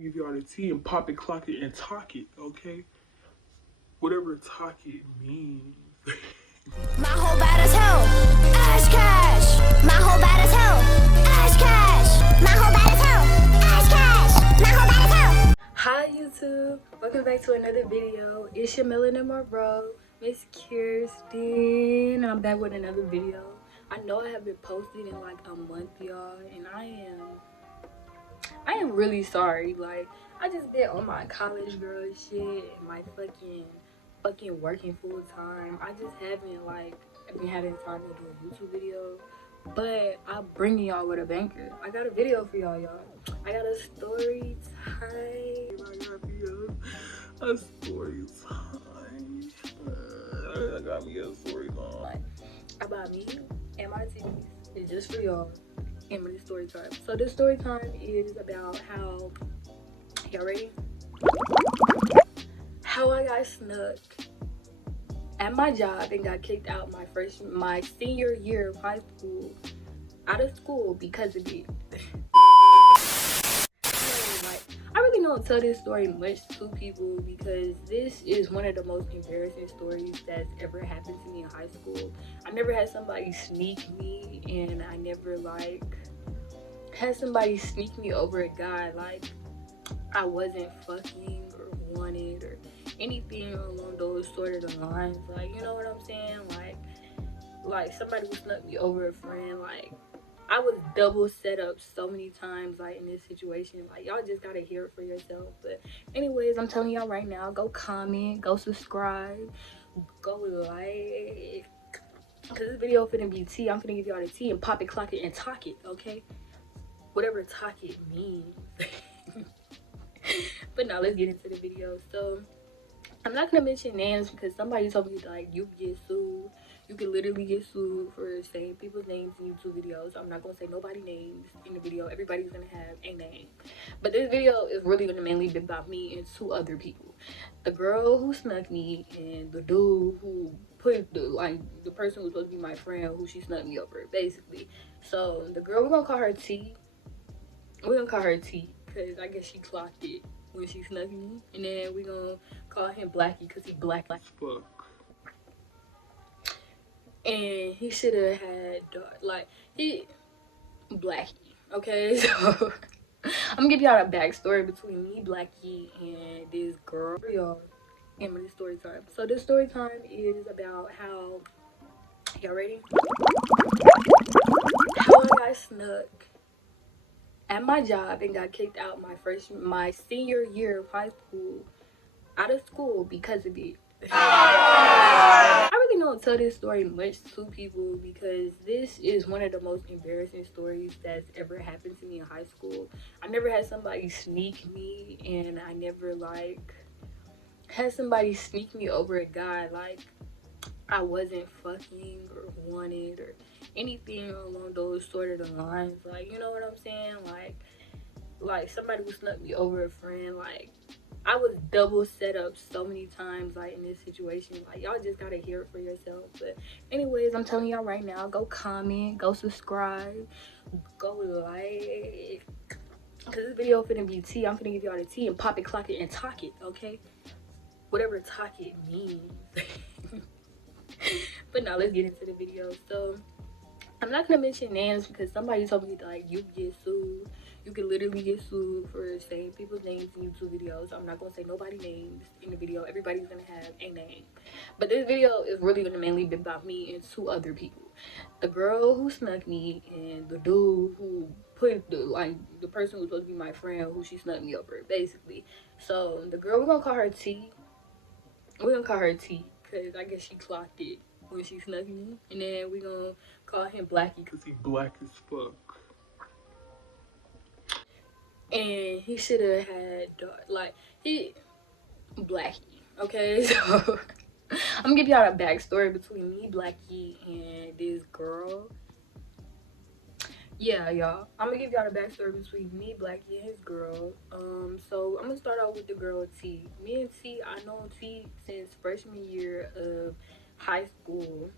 Give y'all the tea and pop it, clock it, and talk it, okay? Whatever talk it means. My whole bad as hell. Ash cash. My whole bad as hell. Ash cash. My whole bad as hell. Ash cash. My whole bad as hell. Hi YouTube, welcome back to another video. It's your Melanin bro, Miss Kirsten. I'm back with another video. I know I haven't posted in like a month, y'all, and I am really sorry. Like, I just been on my college girl shit and my fucking working full time. I just haven't been having time to do a YouTube video, but I'm bringing y'all with a banker. I got a video for y'all. I got a story time. A story time. I got me a story time. About me and my titties. It's just for y'all. And my story time. So this story time is about how, y'all ready? How I got snuck at my job and got kicked out my senior year of high school, out of school because of it. I really don't tell this story much to people because this is one of the most embarrassing stories that's ever happened to me in high school. I never had somebody sneak me, and I never had somebody sneak me over a guy I wasn't fucking or wanted or anything along those sort of the lines. You know what I'm saying? Like somebody who snuck me over a friend. I was double set up so many times in this situation. Y'all just gotta hear it for yourself. But anyways, I'm telling y'all right now, go comment, go subscribe, go like, because this video finna be tea. I'm finna give y'all the tea and pop it, clock it, and talk it, okay? Whatever talk it means. But now let's get into the video. So I'm not gonna mention names because somebody told me you get sued. You can literally get sued for saying people's names in YouTube videos. I'm not gonna say nobody's names in the video. Everybody's gonna have a name. But this video is really gonna mainly be about me and two other people. The girl who snuck me and the dude who put the person who's supposed to be my friend who she snuck me over, basically. So the girl, we're gonna call her T. We're gonna call her T because I guess she clocked it when she snuck me. And then we're gonna call him Blackie because he black like fuck. And he should have had Blackie, okay? So I'm gonna give y'all a backstory between me, Blackie, and this girl for y'all in my story time. So this story time is about how, y'all ready? How I got snuck at my job and got kicked out my senior year of high school, out of school because of it. I really don't tell this story much to people because this is one of the most embarrassing stories that's ever happened to me in high school. I never had somebody sneak me, and I never had somebody sneak me over a guy I wasn't fucking or wanted or anything along those sort of the lines. You know what I'm saying? Like somebody who snuck me over a friend. I was double set up so many times in this situation. Y'all just gotta hear it for yourself. But anyways, I'm telling y'all right now, go comment, go subscribe, go like, because this video finna be tea. I'm finna give y'all the tea and pop it, clock it, and talk it, okay? Whatever talk it means. But now let's get into the video. So I'm not gonna mention names because somebody told me you get sued. You can literally get sued for saying people's names in YouTube videos. I'm not gonna say nobody's names in the video. Everybody's gonna have a name. But this video is really gonna mainly be about me and two other people. The girl who snuck me and the dude who put the person who's supposed to be my friend who she snuck me over, basically. So the girl, we're gonna call her T. We're gonna call her T because I guess she clocked it when she snuck me. And then we're gonna call him Blackie Because he black as fuck. And he should have had Blackie, okay? So I'm gonna give y'all a backstory between me, Blackie, and this girl. Yeah, y'all, I'm gonna give y'all a backstory between me, Blackie, and his girl. So I'm gonna start off with the girl T. Me and T, I know T since freshman year of high school.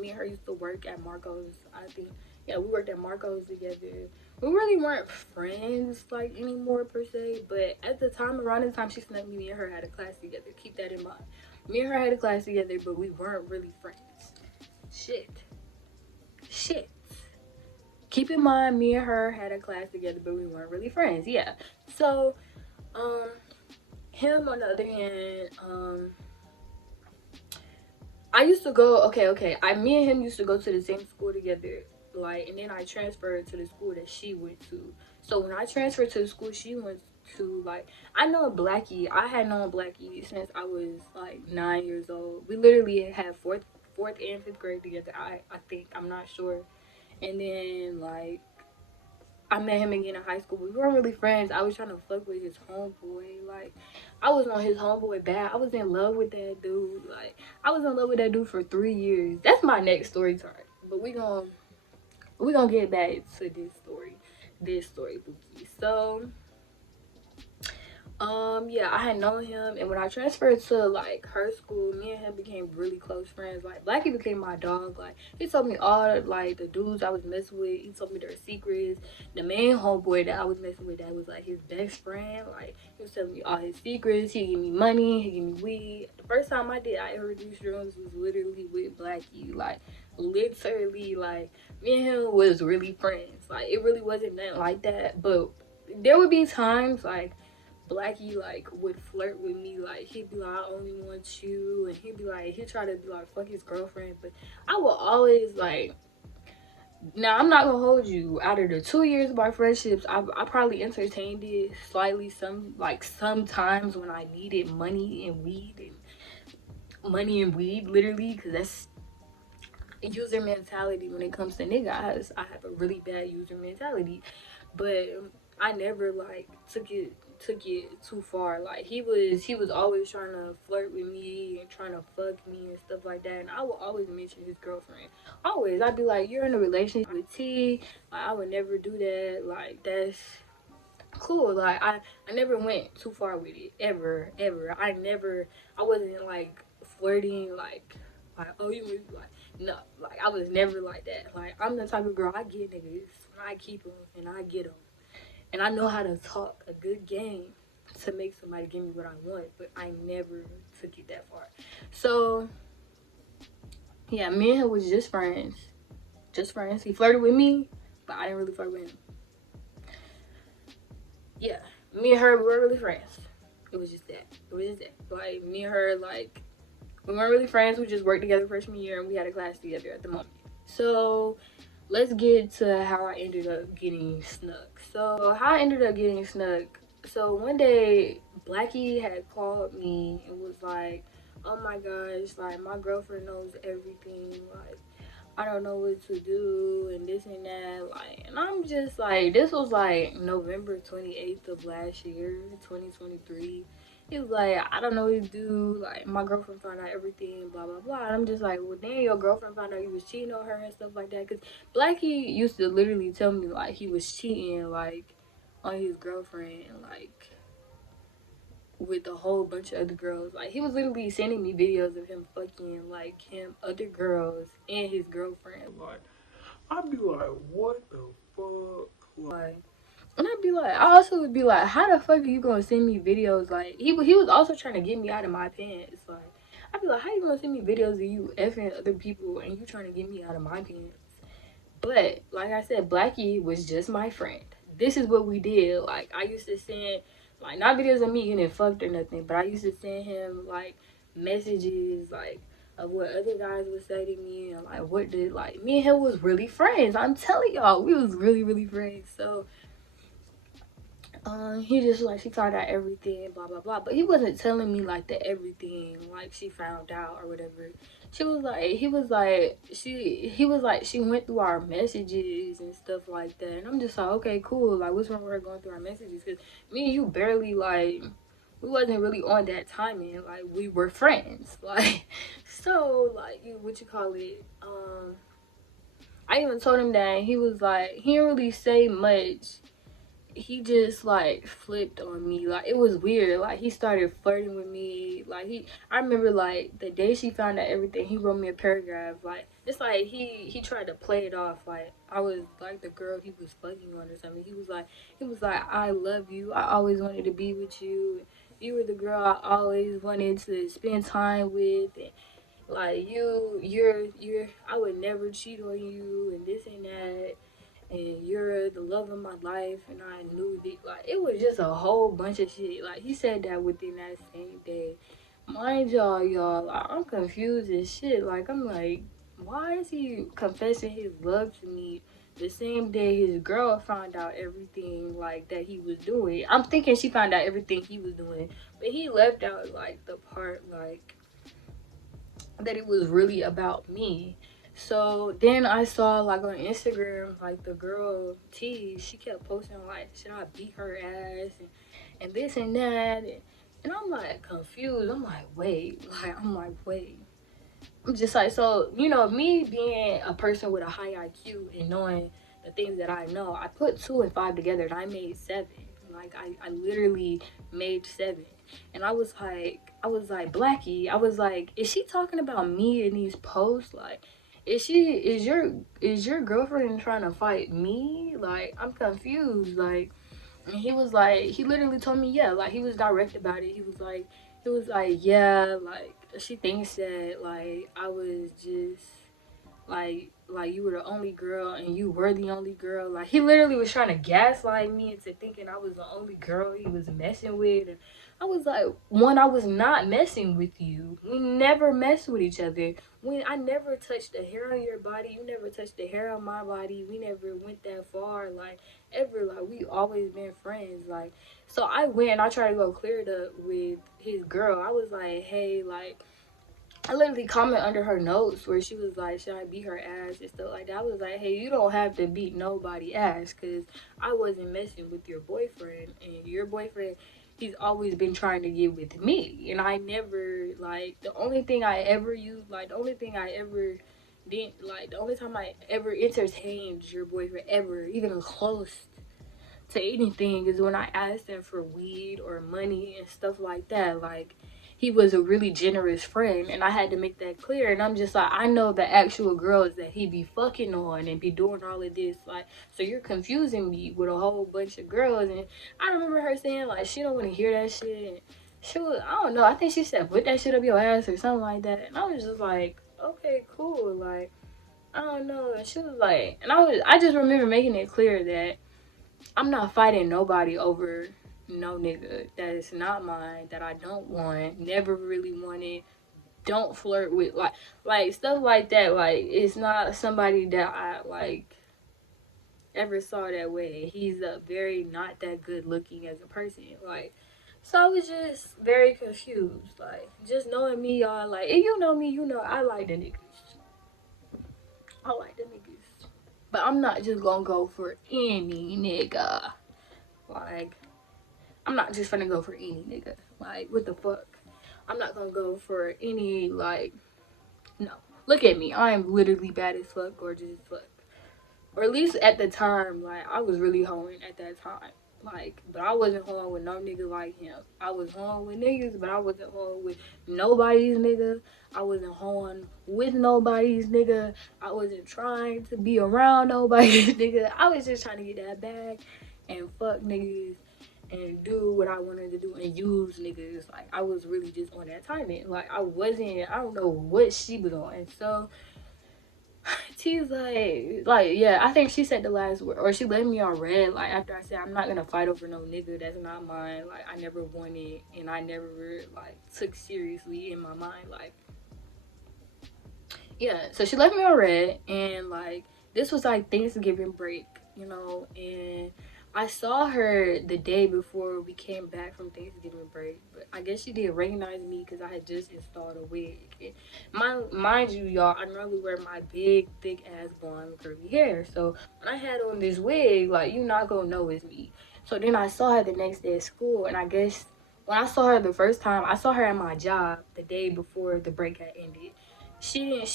Me and her used to work at Marco's. I think, yeah, we worked at Marco's together. we really weren't friends like anymore per se, but at the time, around the time she snuck me and her had a class together. Keep that in mind. Me and her had a class together, but we weren't really friends. Shit. Keep in mind, me and her had a class together, but we weren't really friends. Yeah. So, him on the other hand, I used to go. Okay. Me and him used to go to the same school together. Like, and then I transferred to the school that she went to. So when I transferred to the school she went to, like, I had known Blackie since I was like 9 years old. We literally had fourth and fifth grade together. I think, I'm not sure. And then like I met him again in high school. We weren't really friends. I was trying to fuck with his homeboy. Like, I was on his homeboy bad. I was in love with that dude. Like, I was in love with that dude for 3 years. That's my next story time. But we gonna get back to this story. Bookie. So yeah, I had known him, and when I transferred to like her school, me and him became really close friends. Like, Blackie became my dog. Like, he told me all like the dudes I was messing with. He told me their secrets. The main homeboy that I was messing with, that was like his best friend. Like, he was telling me all his secrets. He gave me money. He gave me weed. The first time I ever did shrooms was literally with Blackie. Like, literally, like, me and him was really friends. Like, it really wasn't nothing like that, but there would be times like Blackie like would flirt with me. Like, he'd be like, I only want you, and he'd try to be like fuck his girlfriend, but I will always like, now I'm not gonna hold you, out of the 2 years of our friendships, I probably entertained it slightly sometimes when I needed money and weed literally, because that's user mentality when it comes to niggas. I have a really bad user mentality, but I never like took it too far. Like, he was always trying to flirt with me and trying to fuck me and stuff like that, and I would always mention his girlfriend. Always, I'd be like, you're in a relationship with T. Like, I would never do that. Like, that's cool. Like, I never went too far with it, ever. I wasn't like flirting like oh, you like, no, like, I was never like that. Like, I'm the type of girl, I get niggas, I keep them, and I get them, and I know how to talk a good game to make somebody give me what I want, but I never took it that far. So yeah, me and him was just friends. He flirted with me, but I didn't really flirt with him. Yeah, me and her, we were really friends. It was just that. Like, me and her, like, we weren't really friends. We just worked together freshman year, and we had a class together at the moment. So let's get to how I ended up getting Snuck. So one day, Blackie had called me and was like, oh my gosh, like, my girlfriend knows everything. Like, I don't know what to do and this and that. Like, and I'm just like, this was like November 28th of last year, 2023. He was like, I don't know what to do. Like, my girlfriend found out everything, blah, blah, blah. And I'm just like, well, then your girlfriend found out you was cheating on her and stuff like that. Because Blackie used to literally tell me, like, he was cheating, like, on his girlfriend, like, with a whole bunch of other girls. Like, he was literally sending me videos of him fucking, like, other girls and his girlfriend. Like, I'd be like, what the fuck? Like, and I'd be like, I also would be like, how the fuck are you gonna send me videos? Like, he was also trying to get me out of my pants. Like, I'd be like, how you gonna send me videos of you effing other people and you trying to get me out of my pants? But like I said, Blackie was just my friend. This is what we did. Like, I used to send, like, not videos of me getting fucked or nothing, but I used to send him like messages, like, of what other guys would say to me, and like what did, like, me and him was really friends. I'm telling y'all, we was really, really friends. So he just like, she found out everything, blah blah blah, but he wasn't telling me like the everything like she found out or whatever. She went through our messages and stuff like that, and I'm just like, okay, cool, like, what's wrong with her going through our messages? Because me and you barely, like, we wasn't really on that timing, like, we were friends, like, so, like, I even told him that, and he was like, he didn't really say much. he just like flipped on me. Like it was weird. Like he started flirting with me. Like I remember like the day she found out everything, he wrote me a paragraph. Like it's like he tried to play it off like I was like the girl he was fucking on or something. He was like I love you. I always wanted to be with you. You were the girl I always wanted to spend time with. And, like you're I would never cheat on you and this and that, and you're the love of my life, and I knew that. Like it was just a whole bunch of shit. Like he said that within that same day. Mind y'all, like, I'm confused as shit. Like I'm like, why is he confessing his love to me the same day his girl found out everything like that he was doing? I'm thinking she found out everything he was doing, but he left out like the part like that it was really about me. So then I saw like on Instagram, like the girl T, she kept posting like, should I beat her ass and this and that, and I'm like confused. I'm like, wait. I'm just like, so me being a person with a high IQ and knowing the things that I know, I put 2 and 5 together and I made 7. Like I literally made 7. And I was like, Blackie, I was like, is she talking about me in these posts? Like, is your girlfriend trying to fight me? Like, I'm confused. Like, and he was like, he literally told me, yeah, like he was direct about it. He was like, yeah, like she thinks that like I was just like you were the only girl and you were the only girl. Like he literally was trying to gaslight me into thinking I was the only girl he was messing with. And I was like, one, I was not messing with you. We never messed with each other. I never touched the hair on your body. You never touched the hair on my body. We never went that far. Like ever. Like we always been friends. Like so I went and I tried to go clear it up with his girl. I was like, hey, like I literally comment under her notes where she was like, should I beat her ass and stuff like that. I was like, hey, you don't have to beat nobody ass because I wasn't messing with your boyfriend. And your boyfriend, he's always been trying to get with me. And I never, like, the only thing I ever used, like, the only thing I ever did, like, the only time I ever entertained your boyfriend ever, even close to anything, is when I asked him for weed or money and stuff like that. Like he was a really generous friend, and I had to make that clear. And I'm just like, I know the actual girls that he be fucking on and be doing all of this. Like, so you're confusing me with a whole bunch of girls. And I remember her saying like she don't want to hear that shit. And she was, I don't know, I think she said put that shit up your ass or something like that. And I was just like, okay, cool. Like I don't know. And she was like, and I just remember making it clear that I'm not fighting nobody over no nigga that is not mine, that I don't want, never really wanted, don't flirt with, like stuff like that. Like it's not somebody that I like ever saw that way. He's a very not that good looking as a person. Like so I was just very confused. Like just knowing me, y'all, like if you know me, you know I like the niggas. I like the niggas. But I'm not just gonna go for any nigga. Like I'm not just gonna go for any nigga. Like, what the fuck? I'm not gonna go for any, like, no. Look at me. I am literally bad as fuck, gorgeous as fuck. Or at least at the time, like, I was really hoeing at that time. Like, but I wasn't hoeing with no nigga like him. I was hoeing with niggas, but I wasn't hoeing with nobody's nigga. I wasn't hoeing with nobody's nigga. I wasn't trying to be around nobody's nigga. I was just trying to get that bag and fuck niggas and do what I wanted to do and use niggas. Like I was really just on that timing. Like I don't know what she was on. And so she's like yeah, I think she said the last word, or she let me on red. Like after I said I'm not gonna fight over no nigga that's not mine. Like I never wanted and I never like took seriously in my mind. Like yeah, so she left me on red, and like this was like Thanksgiving break, and I saw her the day before we came back from Thanksgiving break, but I guess she didn't recognize me because I had just installed a wig. Mind you, y'all, I normally wear my big, thick ass blonde curly hair, so when I had on this wig, like, you're not gonna know it's me. So then I saw her the next day at school, and I guess when I saw her the first time, I saw her at my job the day before the break had ended. She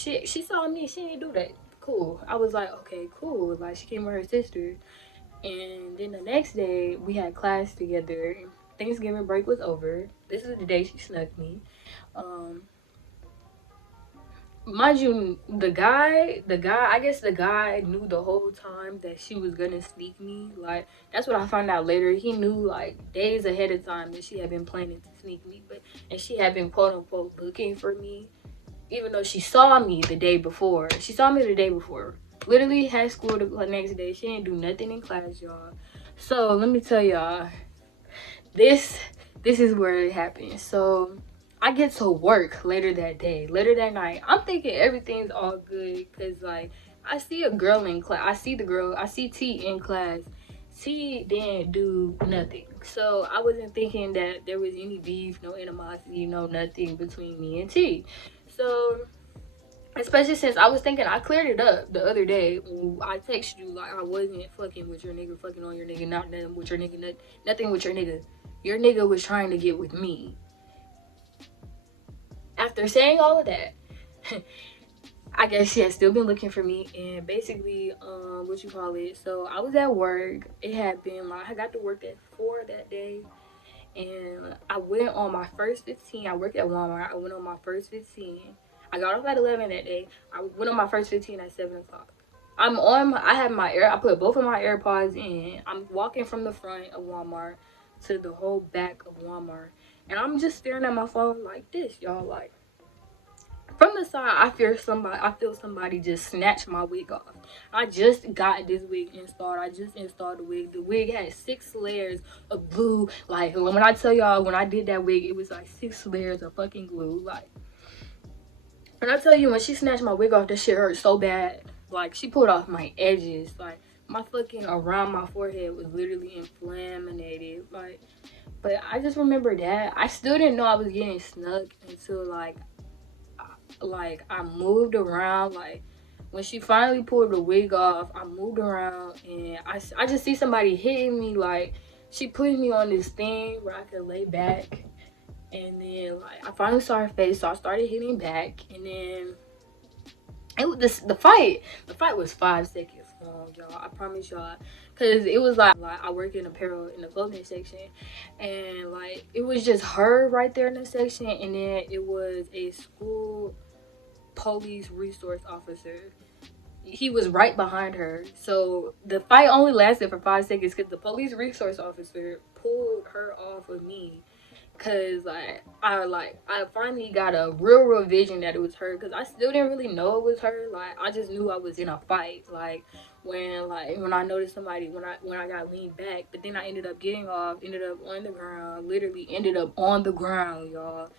saw me, she didn't do that. Cool. I was like, okay, cool. Like, she came with her sister. And then the next day we had class together. Thanksgiving break was over. This is the day she snuck me. Um, Mind you, I guess the guy knew the whole time that she was gonna sneak me. Like, that's what I found out later. He knew like days ahead of time that she had been planning to sneak me, and she had been quote unquote looking for me, even though she saw me the day before. She saw me the day before. Literally had school the next day. She didn't do nothing in class, y'all. So let me tell y'all, this this is where it happened. So I get to work later that night. I'm thinking everything's all good because like I see a girl in class. I see T in class. T didn't do nothing. So I wasn't thinking that there was any beef, no animosity, no nothing between me and T. So especially since I was thinking I cleared it up the other day when I texted you like I wasn't fucking with your nigga, fucking on your nigga, not nothing with your nigga, nothing with your nigga. Your nigga was trying to get with me. After saying all of that, I guess she had still been looking for me, and basically, what you call it? So I was at work. It had been like I got to work at 4 that day, and I went on my first 15. I worked at Walmart. I went on my first 15. I got off at 11 that day. I went on my first 15 at 7 o'clock. I put both of my AirPods in. I'm walking from the front of Walmart to the whole back of Walmart. And I'm just staring at my phone like this, y'all. Like, from the side, I feel somebody just snatch my wig off. I just got this wig installed. I just installed the wig. The wig had 6 layers of glue. Like, when I tell y'all, when I did that wig, it was like 6 layers of fucking glue. Like, when I tell you, when she snatched my wig off, that shit hurt so bad. Like, she pulled off my edges. Like, my fucking around my forehead was literally inflamed. Like, but I just remember that. I still didn't know I was getting snuck until, like I moved around. Like, when she finally pulled the wig off, I moved around, and I just see somebody hitting me. Like, she put me on this thing where I could lay back. And then, like, I finally saw her face, so I started hitting back. And then the fight was 5 seconds long, y'all. I promise y'all, because it was like I work in apparel in the clothing section, and like it was just her right there in the section, and then it was a school police resource officer. He was right behind her. So the fight only lasted for 5 seconds because the police resource officer pulled her off of me. Cause I finally got a real vision that it was her, cause I still didn't really know it was her. Like, I just knew I was in a fight. Like when I noticed somebody, when I got leaned back, but then I ended up getting off, ended up on the ground, literally ended up on the ground, y'all.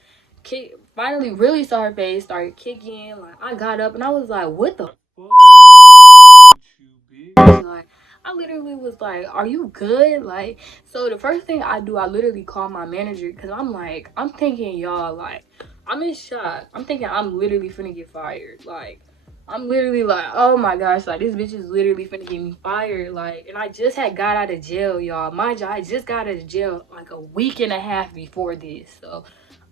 Finally really saw her face, started kicking. Like, I got up and I was like, what the Fuck you, bitch. like, I literally was like, are you good? Like, so the first thing I do, I literally call my manager, because I'm thinking, y'all, like, I'm in shock. I'm thinking I'm literally finna get fired. Like, I'm literally like, oh my gosh, like, this bitch is literally finna get me fired. Like, and I just had got out of jail, y'all. Mind you, I just got out of jail like a week and a half before this. So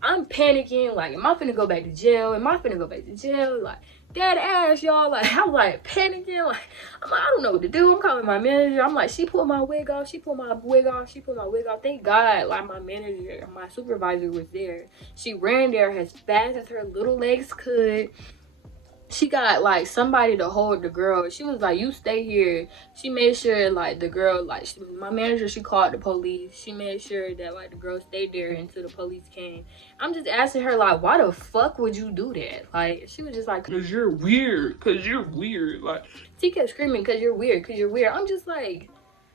I'm panicking, like, am I finna go back to jail? Am I finna go back to jail? Like, dead ass, y'all. Like, I'm like panicking. Like, I'm like, I don't know what to do. I'm calling my manager. I'm like, she pulled my wig off. She pulled my wig off. She pulled my wig off. Thank God, like, my manager, my supervisor was there. She ran there as fast as her little legs could. She got like somebody to hold the girl. She was like, you stay here. She made sure like the girl, like my manager, she called the police. She made sure that like the girl stayed there until the police came. I'm just asking her, like, why the fuck would you do that? Like, she was just like, Cause you're weird. Cause you're weird. Like, she kept screaming, cause you're weird, cause you're weird. I'm just like,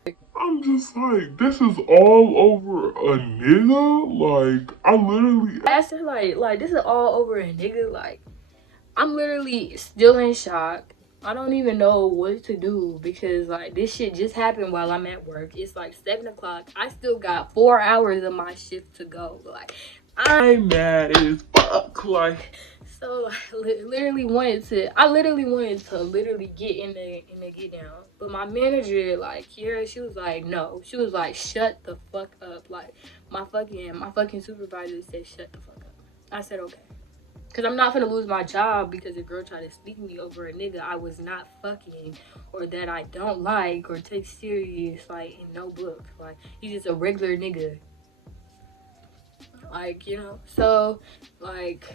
this is all over a nigga. Like, I literally I asked her like this is all over a nigga. Like, I'm literally still in shock. I don't even know what to do, because like this shit just happened while I'm at work. It's like 7 o'clock. I still got 4 hours of my shift to go. Like, I'm mad as fuck. Like, so I literally wanted to literally get in the get down. But my manager, like, here, she was like, no. She was like, shut the fuck up. Like, my fucking supervisor said shut the fuck up. I said okay. Because I'm not gonna lose my job because a girl tried to sneak me over a nigga I was not fucking, or that I don't like or take serious, like, in no book. Like, he's just a regular nigga. Like, you know? So, like,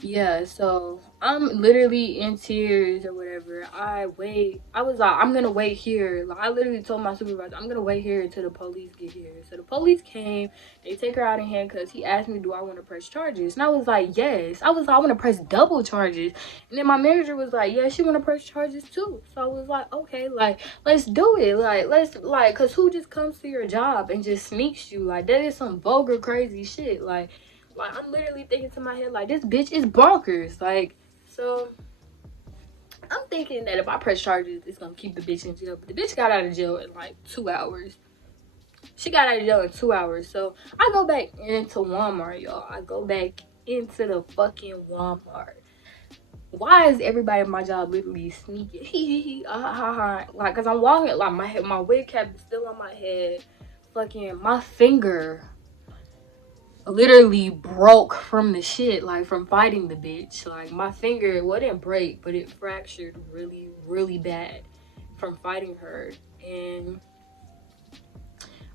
yeah, so I'm literally in tears or whatever. I was like, I'm gonna wait here. Like, I literally told my supervisor, I'm gonna wait here until the police get here. So the police came, they take her out in handcuffs. He asked me, do I want to press charges? And I was like, yes. I was like, I want to press double charges. And then my manager was like, yeah, she want to press charges too. So I was like, okay, like, let's do it. Like, cause who just comes to your job and just sneaks you? Like, that is some vulgar, crazy shit. Like, I'm literally thinking to my head, like, this bitch is bonkers. Like, so I'm thinking that if I press charges, it's gonna keep the bitch in jail. But the bitch got out of jail in like 2 hours. She got out of jail in 2 hours. So I go back into Walmart, y'all. I go back into the fucking Walmart. Why is everybody in my job literally sneaking? Like, cause I'm walking, like, my wig cap is still on my head. Fucking my finger literally broke from the shit, like, from fighting the bitch. Like, my finger wouldn't break, but it fractured really, really bad from fighting her. And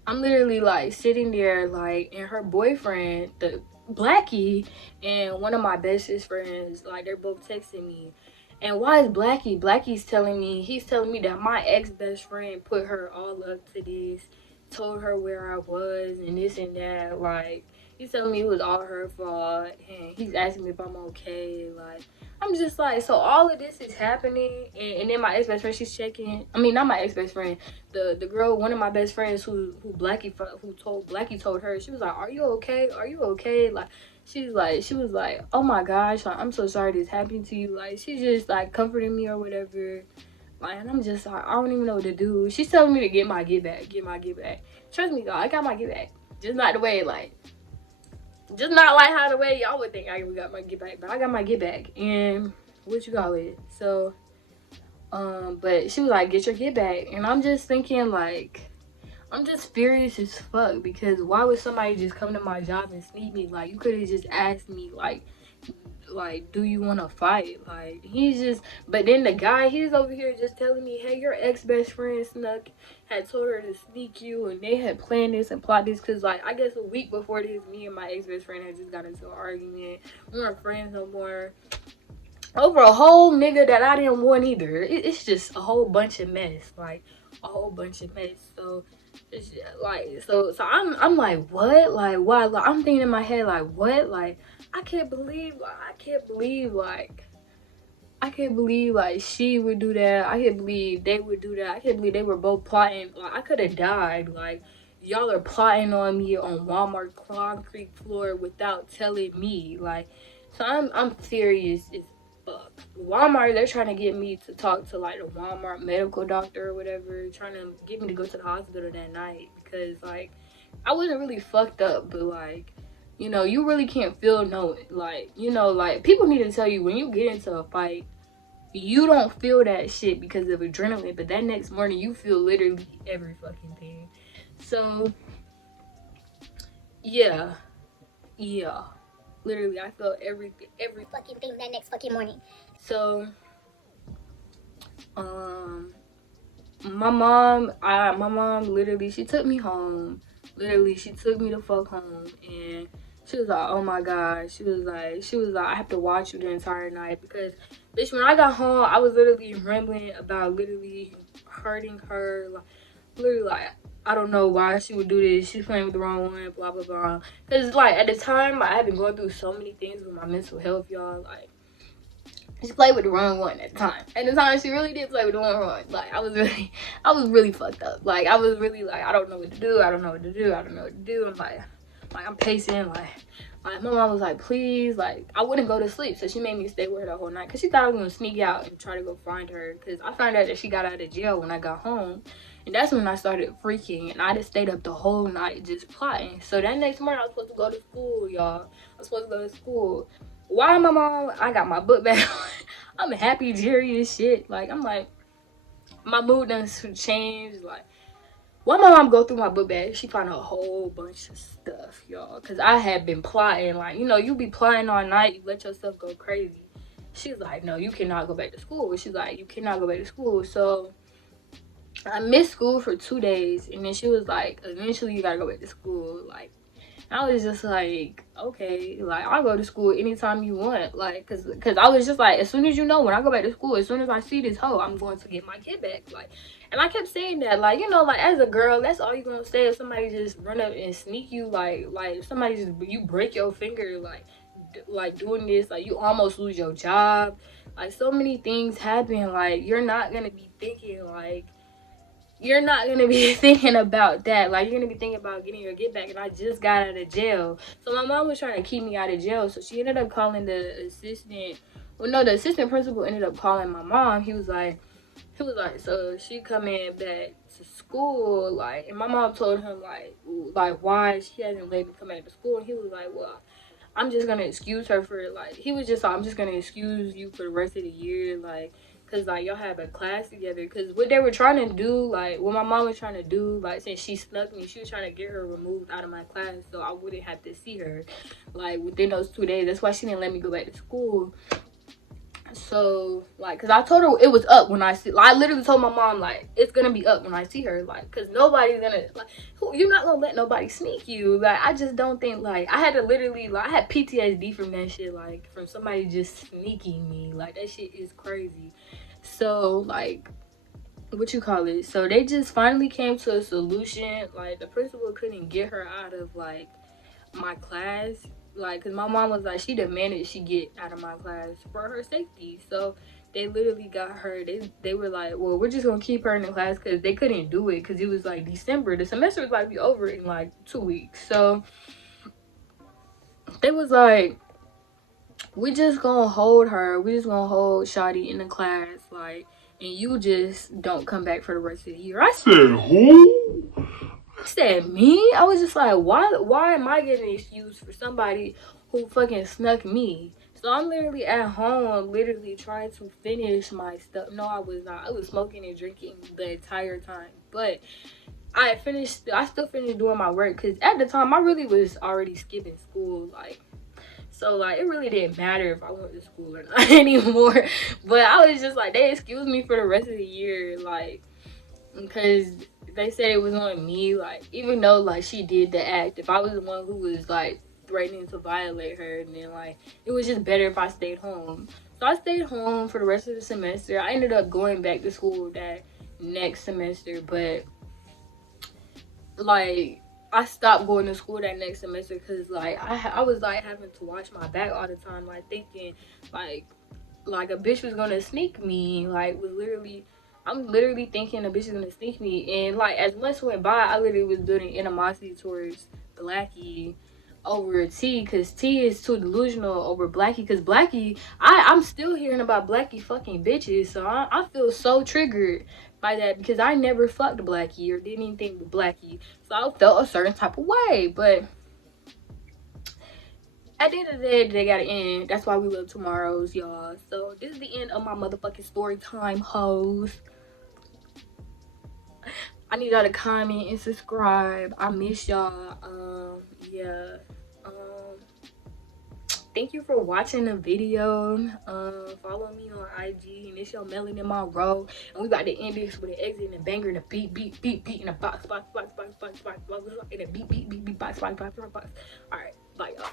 I'm literally, like, sitting there, like, and her boyfriend, the Blackie, and one of my bestest friends, like, they're both texting me. And why is Blackie's telling me, he's telling me that my ex-best friend put her all up to this, told her where I was and this and that. Like, he's telling me it was all her fault, and he's asking me if I'm okay. Like, I'm just like, so all of this is happening, and then my ex-best friend, she's checking, I mean, not my ex-best friend, the girl, one of my best friends who Blackie told her, she was like, are you okay? Are you okay? Like, she was like, oh my gosh, like, I'm so sorry this happened to you. Like, she's just, like, comforting me or whatever. Like, and I'm just like, I don't even know what to do. She's telling me to get my get back. Trust me, God, I got my get back. Just not the way, like, just not like how the way y'all would think I got my get back. But I got my get back. And what you call it? So, but she was like, get your get back. And I'm just thinking, like, I'm just furious as fuck, because why would somebody just come to my job and sneak me? Like, you could have just asked me, like, do you want to fight? Like, he's just, but then the guy, he's over here just telling me, hey, your ex-best friend Snuck had told her to sneak you, and they had planned this and plot this, because, like, I guess a week before this, me and my ex-best friend had just got into an argument. We weren't friends no more over a whole nigga that I didn't want either. It's just a whole bunch of mess, like, a whole bunch of mess. So it's just, like, so I'm like, what? Like, why? Like, I'm thinking in my head, like, what? Like, I can't believe like she would do that. I can't believe they would do that. I can't believe they were both plotting. Like, I could have died. Like, y'all are plotting on me on Walmart concrete floor without telling me. Like, so I'm furious as fuck. Walmart, they're trying to get me to talk to, like, the Walmart medical doctor or whatever, trying to get me to go to the hospital that night, because, like, I wasn't really fucked up, but, like, you know, you really can't feel no, like, you know, like, people need to tell you, when you get into a fight, you don't feel that shit because of adrenaline, but that next morning, you feel literally every fucking thing. So, yeah. Literally, I felt every fucking thing that next fucking morning. So, my mom literally, she took me home. Literally, she took me the fuck home, and she was like, oh my god, she was like, I have to watch you the entire night, because, bitch, when I got home, I was literally rambling about literally hurting her, like, literally, like, I don't know why she would do this, she's playing with the wrong one, blah blah blah, because, like, at the time, I had been going through so many things with my mental health, y'all. Like, she played with the wrong one at the time. At the time, she really did play with the wrong one. Like, I was really fucked up. Like, I was really, like, I don't know what to do. I'm like, I'm pacing. Like, my mom was like, please. Like, I wouldn't go to sleep. So she made me stay with her the whole night, because she thought I was going to sneak out and try to go find her. Because I found out that she got out of jail when I got home. And that's when I started freaking. And I just stayed up the whole night just plotting. So that next morning, I was supposed to go to school, y'all. I was supposed to go to school. Why, my mom? I got my book back. I'm happy, Jerry, as shit. Like, I'm like, my mood done changed. Like, While my mom go through my book bag, she found a whole bunch of stuff, y'all. Because I had been plotting, like, you know, you be plotting all night, you let yourself go crazy. She's like, no, you cannot go back to school. She's like, you cannot go back to school. So I missed school for 2 days. And then she was like, eventually you gotta go back to school. Like, I was just like, okay, like, I'll go to school anytime you want. Like, cause I was just like, as soon as you know, when I go back to school, as soon as I see this hoe, I'm going to get my kid back. Like, and I kept saying that, like, you know, like, as a girl, that's all you gonna say if somebody just run up and sneak you, like if somebody just, you break your finger, like doing this, like, you almost lose your job. Like, so many things happen. Like, you're not gonna be thinking, like, you're not gonna be thinking about that. Like, you're gonna be thinking about getting your get back. And I just got out of jail, so my mom was trying to keep me out of jail. So she ended up calling the assistant. Well, no, the assistant principal ended up calling my mom. He was like, so she coming back to school, like, and my mom told him like why she hasn't let me come back to school. And he was like, well, I'm just gonna excuse her for, like, he was just like, I'm just gonna excuse you for the rest of the year, like, cause like y'all have a class together. Cause what they were trying to do, like, what my mom was trying to do, like, since she snuck me, she was trying to get her removed out of my class so I wouldn't have to see her, like, within those 2 days. That's why she didn't let me go back to school. So, like, cause I told her it was up when I see, like, I literally told my mom, like, it's gonna be up when I see her, like, cause nobody's gonna, like, you're not gonna let nobody sneak you. Like, I just don't think, like, I had to literally, like, I had PTSD from that shit, like, from somebody just sneaking me. Like, that shit is crazy. So, like, what you call it, so they just finally came to a solution. Like, the principal couldn't get her out of, like, my class, like, because my mom was like, she demanded she get out of my class for her safety. So they literally got her, they were like, well, we're just gonna keep her in the class, because they couldn't do it because it was like December. The semester was about to be over in like 2 weeks. So they was like, we just gonna hold her, we just gonna hold Shawty in the class, like, and you just don't come back for the rest of the year. I said, who? Said me? I was just like, why am I getting excused for somebody who fucking snuck me? So I'm literally at home, literally trying to finish my stuff. No, I was not. I was smoking and drinking the entire time. But I still finished doing my work, because at the time I really was already skipping school. Like, so, like, it really didn't matter if I went to school or not anymore. But I was just like, they excused me for the rest of the year, like, because they said it was on me. Like, even though, like, she did the act, if I was the one who was, like, threatening to violate her, and then, like, it was just better if I stayed home. So I stayed home for the rest of the semester. I ended up going back to school that next semester, but, like, I stopped going to school that next semester because, like, I was, like, having to watch my back all the time, like, thinking, like a bitch was gonna sneak me. Like, I'm literally thinking a bitch is gonna sneak me. And, like, as months went by, I literally was building animosity towards Blackie over T, because T is too delusional over Blackie. Because Blackie, I'm still hearing about Blackie fucking bitches, so I feel so triggered by that, because I never fucked Blackie or did anything with Blackie, so I felt a certain type of way. But at the end of the day, they gotta end. That's why we love tomorrows, y'all. So this is the end of my motherfucking story time, hoes. I need y'all to comment and subscribe. I miss y'all. Yeah. Thank you for watching the video. Follow me on IG, and it's your Melanin Monroe. And we about to end this with an exit and a banger and a beat, and a box, and a beat, box. Alright, bye, y'all.